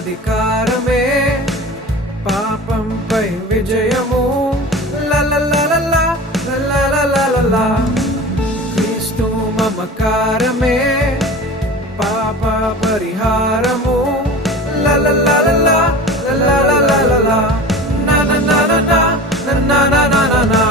అధికారమే పాపంపై విజయము లలలలలా లలలలలా క్రీస్తు మమకారమే పాప పరిహారము లలలలలా లలలలలా నా నా నా నా నా నా నా నా నా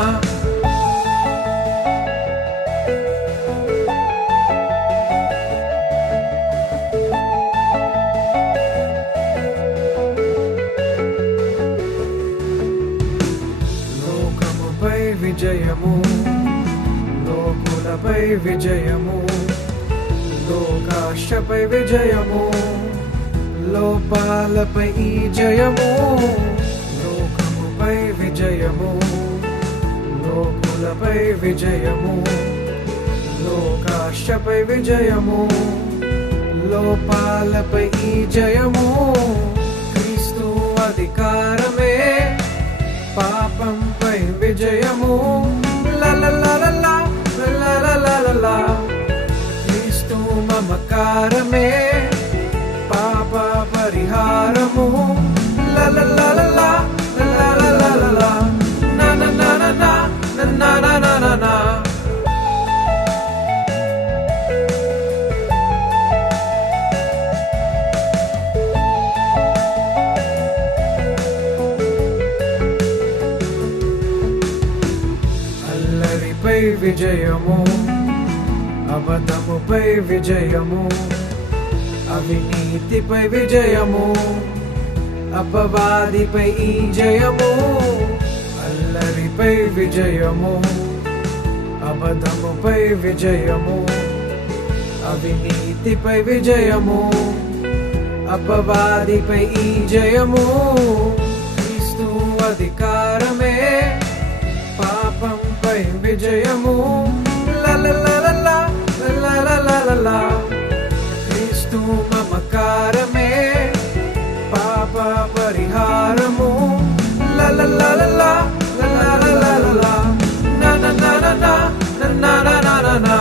విజయము లోకులపై విజయము లోకాశపై విజయము లోపాలపై ఈ జయము లోకముపై విజయము లోకులపై విజయము లోకాశపై విజయము లోపాలపై ఈ జయము క్రీస్తు అధికారమే పాపంపై విజయము లలలలలా లలలలలా క్రీస్తు మమకారమే పాప పరిహారము లలలలలా లలలలలా నా నా నా నా నా నా నా నా నా అల్లరిపై విజయము అబద్ధముపై విజయము అవినీతిపై విజయము అపవాదిపై ఈ జయము అల్లరిపై విజయము అబద్ధముపై విజయము అవినీతిపై విజయము అపవాదిపై ఈ జయము క్రీస్తు అధికారమే పాపంపై విజయము లలలలలా లలలలలా క్రీస్తు మమకారమే పాప పరిహారము లలలలలా లలలలలా నా నా నా నా నా నా నా నా నా